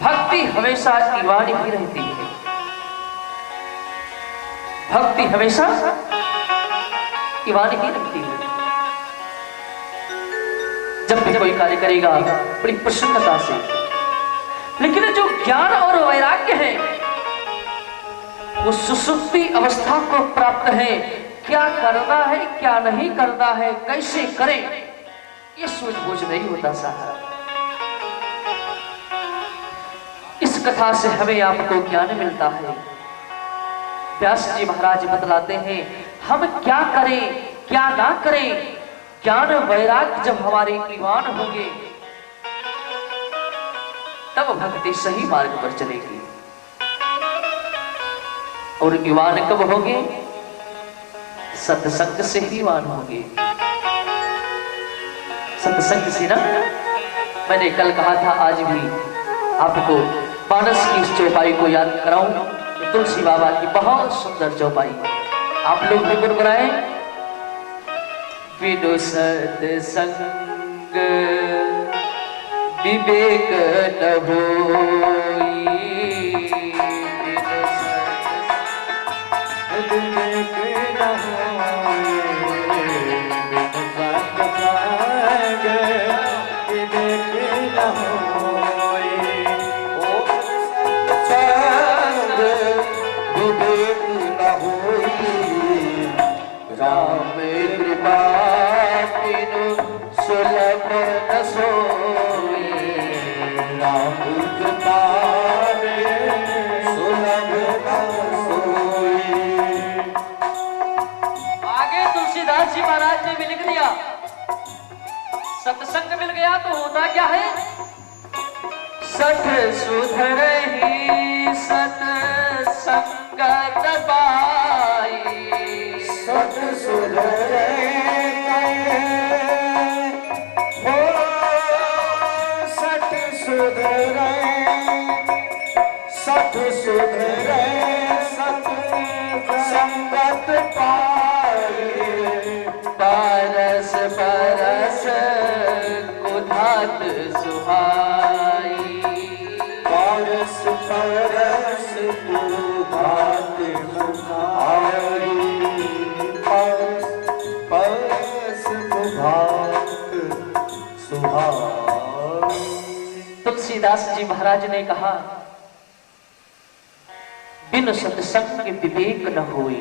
भक्ति हमेशा ईवानी ही रहती है। भक्ति हमेशा ईवानी ही रहती है। जब भी कोई कार्य करेगा बड़ी प्रसन्नता से, लेकिन जो ज्ञान और वैराग्य है वो सुसुप्ति अवस्था को प्राप्त है। क्या करना है, क्या नहीं करना है, कैसे करें, ये सूझबूझ नहीं होता साहब। इस कथा से हमें आपको ज्ञान मिलता है। व्यास जी महाराज बतलाते हैं हम क्या करें क्या ना करें। ज्ञान वैराग्य जब हमारे ईवान होंगे तब भक्ति सही मार्ग पर चलेगी। और ईवान कब होंगे? सत्संग से ही ईवान होंगे। सत्संग से ना, मैंने कल कहा था, आज भी आपको मानस की इस चौपाई को याद कराऊं। तुलसी बाबा की बहुत सुंदर चौपाई, आप लोग भी गुनगुनाएं। बिनु सत्संग विवेक न होई, बिनु सत्संग विवेक न होई, बिनु सत्संग विवेक न होई। ओ सत्संग विवेक न होई, राम कृपा तिनु सुलभ न सोई, राम कृपा सुलभ न सोई। आगे तुलसीदास जी महाराज ने भी लिख दिया, सत्संग मिल गया तो होता क्या है? सठ सुधरहि सत्संगत पाई, सठ सुधरे हो, सठ सुधरे, सठ सुधरे सत्संगत पाई, पारस परस कुधात सुहाई, पारस परस कुधात सुहाई, पारस कुधात सुहाई। तुलसीदास जी महाराज ने कहा बिन सत्संग विवेक न होई।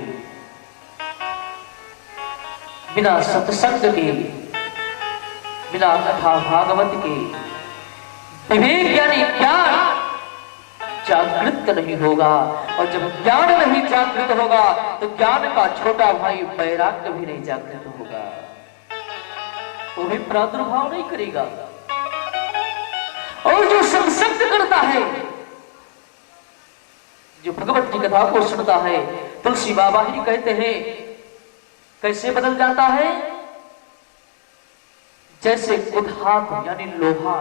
बिना सत्संग के, बिना कथा भागवत के विवेक यानी ज्ञान जागृत नहीं होगा। और जब ज्ञान नहीं जागृत होगा तो ज्ञान का छोटा भाई वैराग्य भी नहीं जागृत होगा, वो भी प्रादुर्भाव नहीं करेगा। और जो सत्संग करता है, जो भगवत की कथा को सुनता है, तुलसी बाबा ही कहते हैं कैसे बदल जाता है? जैसे कुधात यानी लोहा,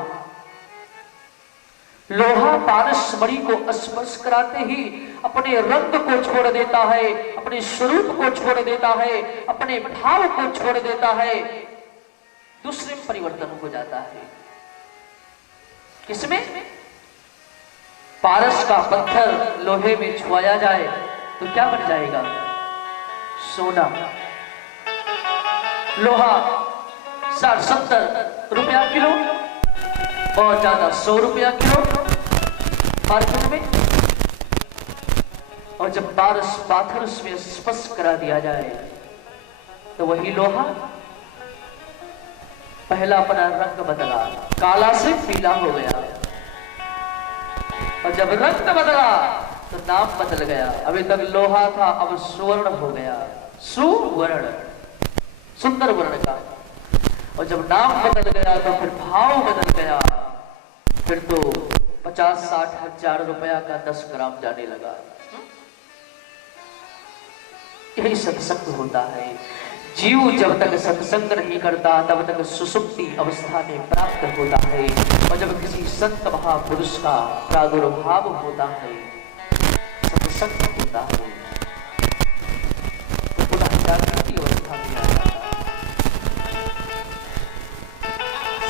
लोहा पारस मणि को स्पर्श कराते ही अपने रंग को छोड़ देता है, अपने स्वरूप को छोड़ देता है, अपने भाव को छोड़ देता है, दूसरे में परिवर्तन हो जाता है। किसमें? पारस का पत्थर लोहे में छुआया जाए तो क्या बन जाएगा? सोना। लोहा 60-70 रुपया किलो, बहुत ज्यादा 100 रुपया किलो मार्केट में। और जब पारस पाथर उसमें स्पर्श करा दिया जाए तो वही लोहा पहला अपना रंग बदला, काला से पीला हो गया। और जब रंग बदला तो नाम बदल गया। अभी तक लोहा था, अब सुवर्ण हो गया, सुवर्ण, सुंदर वर्ण का। और जब नाम बदल गया तो फिर भाव बदल गया, फिर तो 50-60 हजार रुपया का 10 ग्राम जाने लगा। यही सत्संग होता है। जीव जब तक सत्संग नहीं करता तब तक सुसुप्ति अवस्था में प्राप्त होता है। और जब किसी संत महापुरुष का प्रादुर्भाव होता है, सत्संग होता है, तो पुनः जागृति अवस्था में आ जाता है।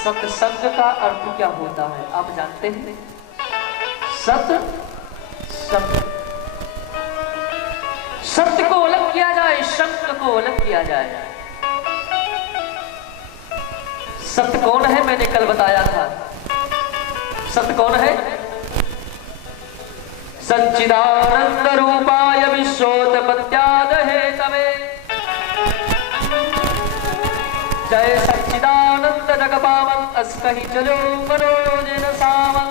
सत्संग का अर्थ क्या होता है आप जानते हैं? सत्य सत्य, सत्य को अलग किया जाए, सत्य को अलग किया जाए। सत्य कौन है मैंने कल बताया था। सत्य कौन है? सच्चिदानंद रूपाय विश्वोत्पत्त्यादहे तवे जय सच्चिदानंद जगपावन अस्कहि चलो मनोजन सावन।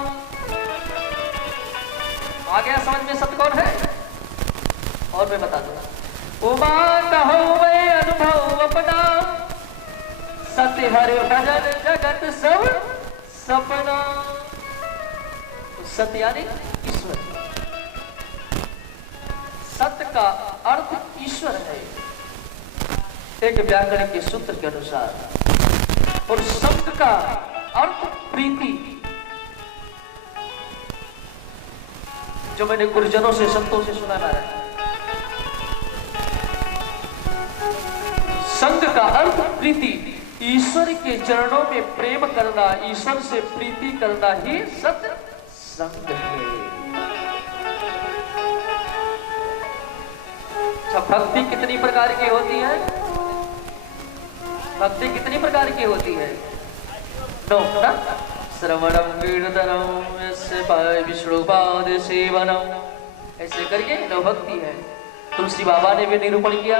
आ गया समझ में सत्य कौन है? और मैं बता दूं। उमा कहो मैं अनुभव अपना, सत्य हरि भजन जगत सब सपना। सत्य यानी ईश्वर। सत्य का अर्थ ईश्वर है एक व्याकरण के सूत्र के अनुसार, और शब्द का अर्थ प्रीति। जो मैंने गुरुजनों से संतों से सुना है, संग का अर्थ प्रीति। ईश्वर के चरणों में प्रेम करना, ईश्वर से प्रीति करना ही सत्य संग है। भक्ति कितनी प्रकार की होती है? भक्ति कितनी प्रकार की होती है? नौ ना? श्रवणम कीर्तनम यस्य पाय विष्णुपाद सेवनम, ऐसे करके नौ भक्ति है। तुलसी बाबा ने भी निरूपण किया।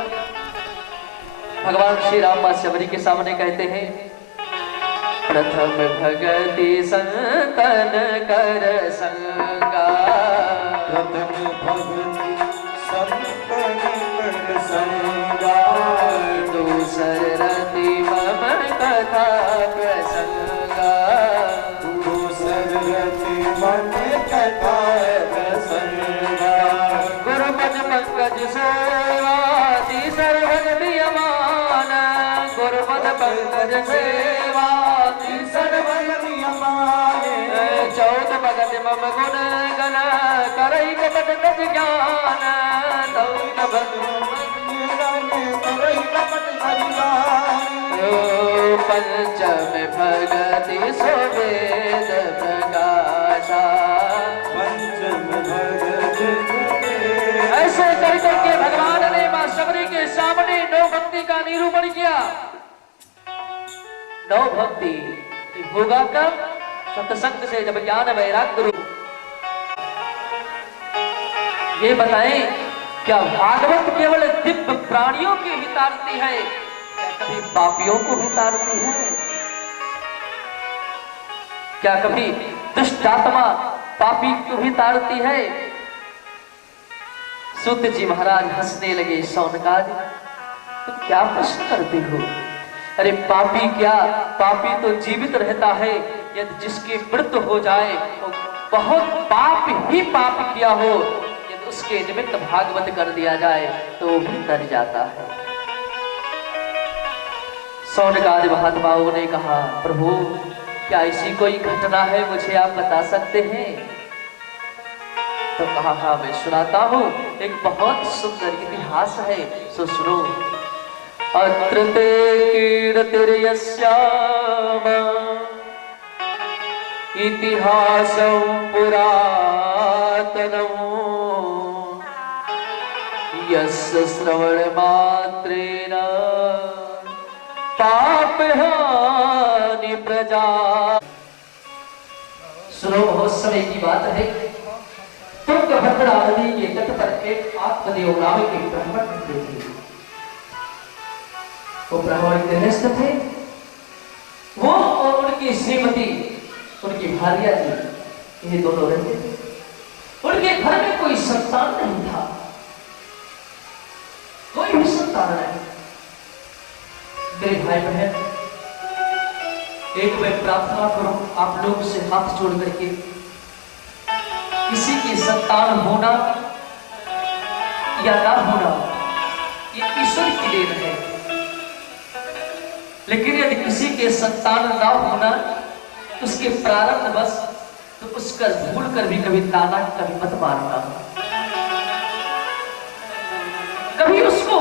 भगवान श्री राम मां शबरी के सामने कहते हैं, प्रथम भगति संतन कर संगा, प्रथम भगति संतन कर संगा, दूसर रति मम कथा प्रसंगा, दूसर रति मम कथा प्रसंगा, गुरुपद पंकज सेवा तीसर भगति अमान, गुरुपद पंकज सेवा तीसर भगति अमान, चौथ भगति मम गुण गण करई कपट तज ज्ञान, तौन पंचम भगति सुवेद प्रकाशा, पंचम भगति। ऐसे कर करके भगवान ने मां शबरी के सामने नौ भक्ति का निरूपण किया। नौ भक्ति होगा कब? सत्संग से, जब ज्ञान वैराग्य गुरु। ये बताएं, क्या भागवत केवल दिव्य प्राणियों की हितार्थी है, क्या कभी पापियों को हितार्थी है? क्या कभी दुष्ट आत्मा पापी को हितार्थी है? सूत जी महाराज हंसने लगे। शौनकादि, तुम क्या प्रश्न करते हो? अरे पापी क्या, पापी तो जीवित रहता है। यदि जिसकी मृत्यु हो जाए, तो बहुत पाप ही पाप किया हो, यदि उसके निमित्त भागवत कर दिया जाए तो वो भी तर जाता है। शौनकादि महात्माओं ने कहा, प्रभु क्या ऐसी कोई घटना है, मुझे आप बता सकते हैं? तो कहा, हाँ मैं सुनाता हूँ। एक बहुत सुंदर इतिहास है, सो सुनो। अत्र ते कीर्तिर्यस्याम इतिहासं पुरातनं, यस्य श्रवणमात्रेण पापहानि प्रजा। सुनो, बहुत समय की बात है। तुंगभद्रा नदी के तट पर एक आत्मदेव नाम के ब्राह्मण रहते थे। वो ब्राह्मण गृहस्थ थे। वो और उनकी श्रीमती, उनकी भार्या जी, ये दोनों रहते थे। उनके घर में कोई संतान नहीं था, कोई भी संतान नहीं। मेरे भाई बहन, एक मैं प्रार्थना करूं आप लोग से हाथ जोड़ करके, किसी की संतान होना या ना होना ये ईश्वर की देन है, लेकिन यदि किसी के संतान ना होना उसके प्रारब्ध बस, तो उसका भूल कर भी कभी ताना कभी मत मारना। कभी उसको